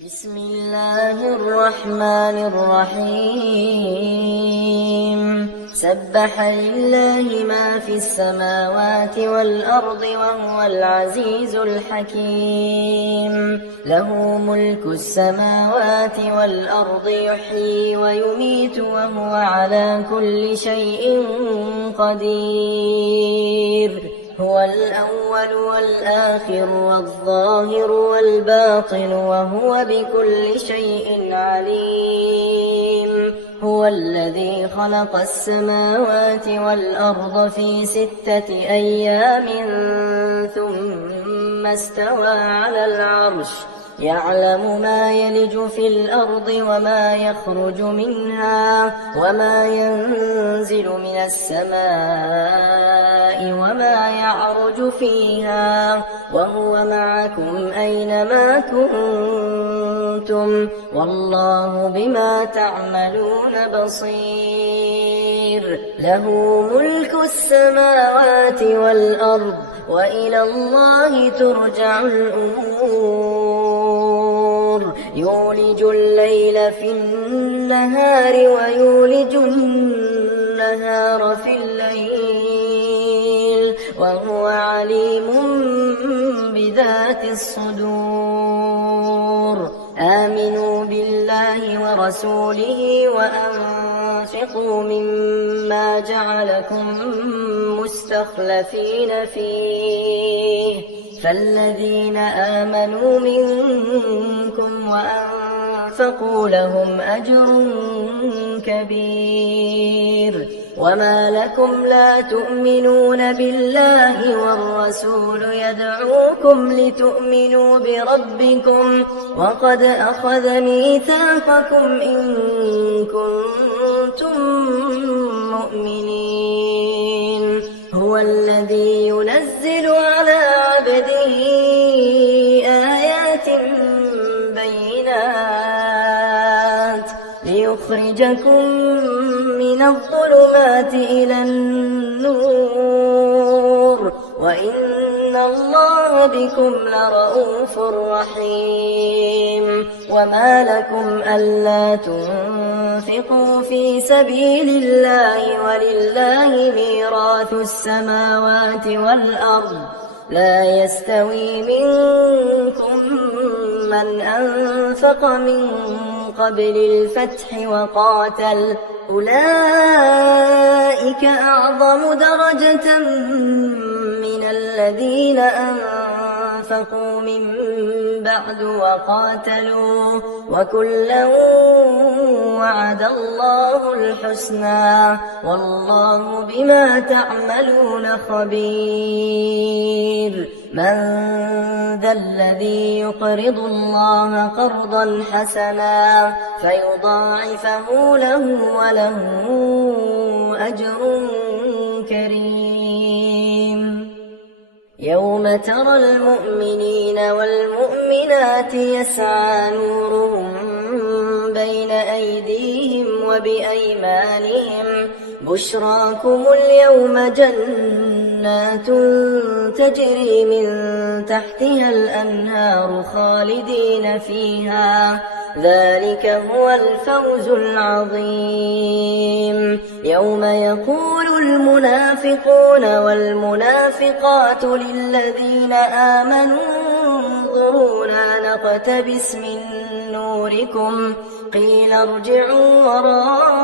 بسم الله الرحمن الرحيم سبح لله ما في السماوات والأرض وهو العزيز الحكيم له ملك السماوات والأرض يحيي ويميت وهو على كل شيء قدير هو الأول والآخر والظاهر والباطن وهو بكل شيء عليم هو الذي خلق السماوات والأرض في 6 أيام ثم استوى على العرش يعلم ما يلج في الأرض وما يخرج منها وما ينزل من السماء وما يعرج فيها وهو معكم أينما كنتم والله بما تعملون بصير له ملك السماوات والأرض وإلى الله ترجع الأمور يولج الليل في النهار ويولج النهار في الليل وهو عليم بذات الصدور آمنوا بالله ورسوله وأنفقوا مما جعلكم مستخلفين فيه فالذين آمنوا منكم وأنفقوا لهم أجر كبير وما لكم لا تؤمنون بالله والرسول يدعوكم لتؤمنوا بربكم وقد أخذ ميثاقكم إن كنتم مؤمنين هو الذي ينزل على عبده آيات بينات ليخرجكم من الظلمات إلى النور وإن الله بكم لرءوف رحيم وما لكم ألا تنفقوا في سبيل الله ولله ميراث السماوات والأرض لا يستوي منكم من أنفق من قبل الفتح وقاتل أولئك أعظم درجة من الذين أنفقوا من بعد وقاتلوا وكلا وعد الله الحسنى والله بما تعملون خبير من ذا الذي يقرض الله قرضا حسنا فيضاعفه له وله أجر كريم يوم ترى المؤمنين والمؤمنات يسعى نورهم بين أيديهم وبأيمانهم بشراكم اليوم جنات تجري من تحتها الأنهار خالدين فيها ذلك هو الفوز العظيم يوم يقول المنافقون والمنافقات للذين آمنوا انظرونا نقتبس من نوركم قيل ارجعوا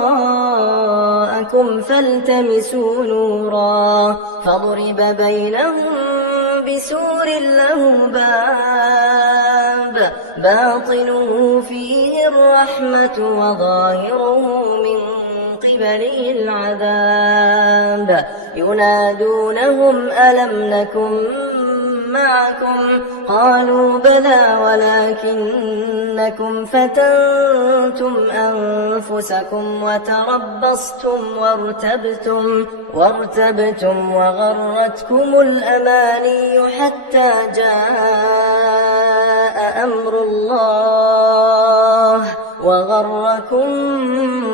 وراءكم فالتمسوا نورا فضرب بينهم بسور له باب باطنه فيه الرحمة وظاهره من قبله العذاب ينادونهم ألم نكن معكم قالوا بلى ولكنكم فتنتم أنفسكم وتربصتم وارتبتم وغرتكم الأماني حتى جاء أمر الله وغركم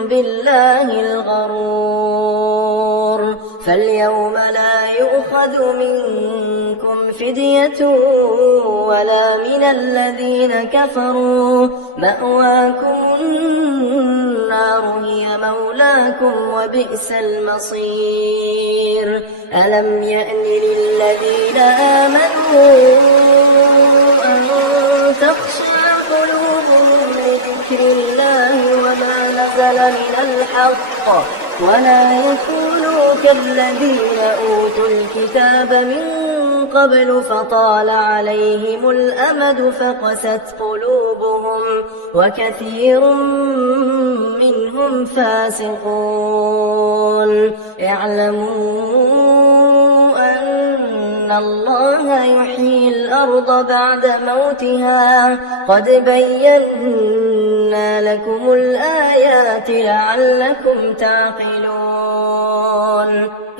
بالله الغرور فاليوم لا يؤخذ منكم فدية ولا من الذين كفروا مأواكم النار هي مولاكم وبئس المصير ألم يأن للذين آمنوا أن تخشع قلوبهم لذكر الله وما نزل من الحق ولا يكونوا كالذين أوتوا الكتاب من قبل فطال عليهم الأمد فقست قلوبهم وكثير منهم فاسقون اعلموا أن الله يحيي الأرض بعد موتها قد بينا لكم الآيات لعلكم تعقلون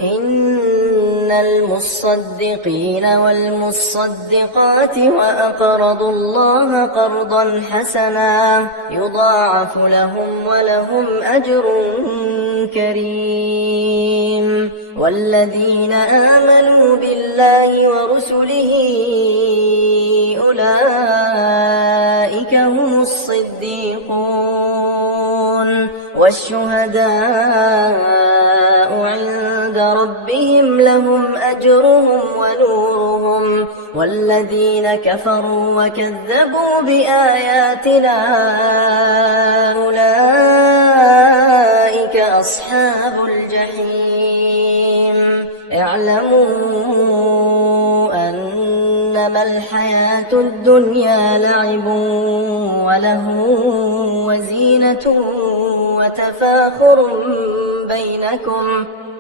إن المصدقين والمصدقات وأقرضوا الله قرضا حسنا يضاعف لهم ولهم أجر كريم والذين آمنوا بالله ورسله أولئك هم الصديقون والشهداء عند ربهم لهم أجرهم ونورهم والذين كفروا وكذبوا بآياتنا أولئك أصحاب الجحيم اعلموا أنما الحياة الدنيا لعب وله وزينة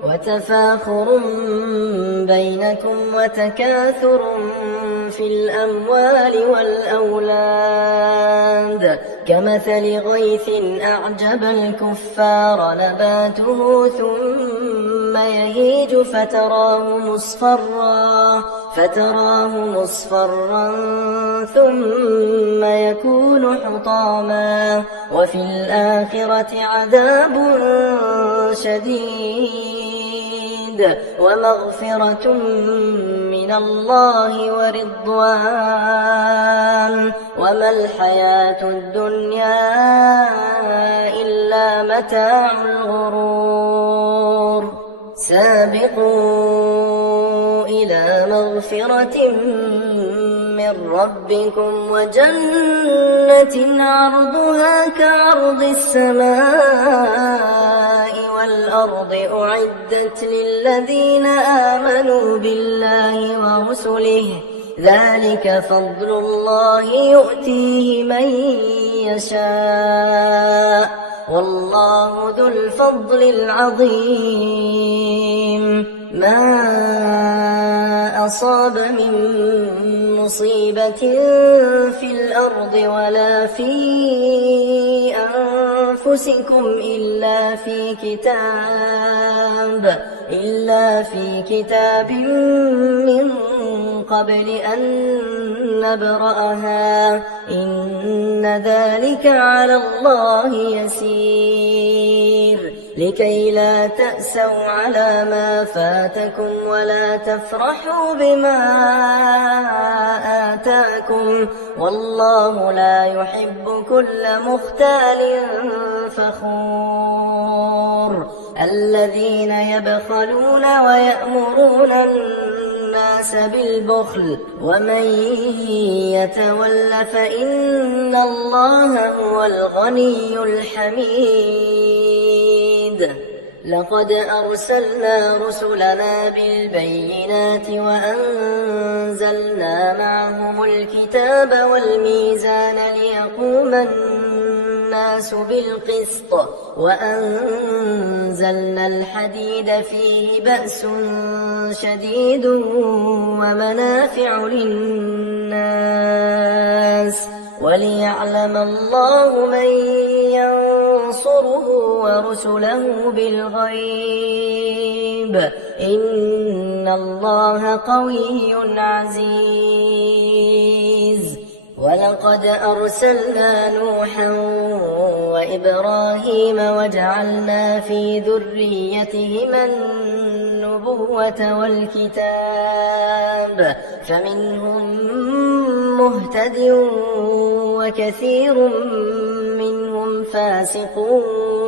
وتفاخر بينكم وتكاثر في الأموال والأولاد كمثل غيث أعجب الكفار نباته ثم يهيج فتراه مصفرا ثم يكون حطاما وفي الآخرة عذاب شديد ومغفرة من الله ورضوان وما الحياة الدنيا إلا متاع الغرور سابقوا إلى مغفرة من ربكم وجنة عرضها كعرض السماء والأرض أعدت للذين آمنوا بالله ورسله ذلك فضل الله يؤتيه من يشاء والله ذو الفضل العظيم ما أصاب من مصيبة في الأرض ولا في أنفسكم إلا في كتاب من قبل أن نبرأها إن ذلك على الله يسير لكي لا تأسوا على ما فاتكم ولا تفرحوا بما آتاكم والله لا يحب كل مختال فخور الذين يبخلون ويأمرون الناس بالبخل ومن يتول فإن الله هو الغني الحميد لقد أرسلنا رسلنا بالبينات وأنزلنا معهم الكتاب والميزان ليقوم الناس بالقسط وأنزلنا الحديد فيه بأس شديد ومنافع للناس وليعلم الله من ينصره ورسله بالغيب إن الله قوي عزيز ولقد أرسلنا نوحا وإبراهيم وجعلنا في ذريتهما النبوة والكتاب فمنهم مهتد وكثير منهم فاسقون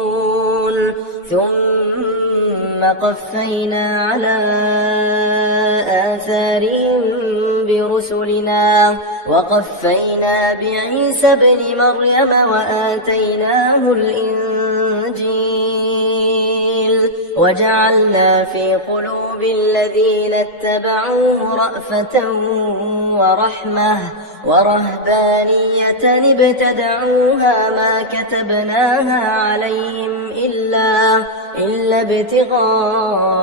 ثم قفينا على آثارهم برسلنا وقفينا بعيسى ابن مريم وآتيناه الإنجيل وجعلنا في قلوب الذين اتبعوه رأفة ورحمة ورهبانية ابتدعوها ما كتبناها عليهم إلا ابتغاء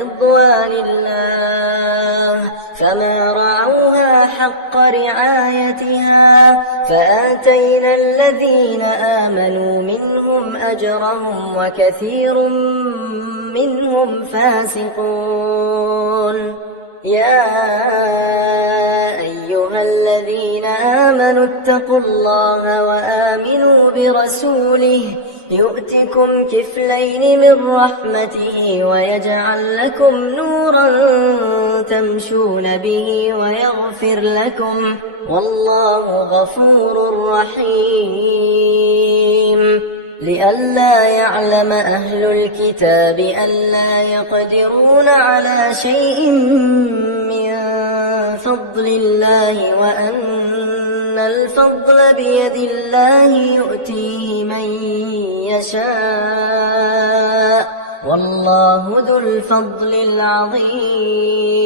رضوان الله فما رعوها حق رعايتها فآتينا الذين آمنوا منهم أجرهم وكثير منهم فاسقون يا أيها الذين آمنوا اتقوا الله وآمنوا برسوله يؤتكم كفلين من رحمته ويجعل لكم نورا تمشون به ويغفر لكم والله غفور رحيم لئلا يعلم أهل الكتاب ألا يقدرون على شيء من فضل الله وأن الفضل بيد الله يؤتيه من يشاء والله ذو الفضل العظيم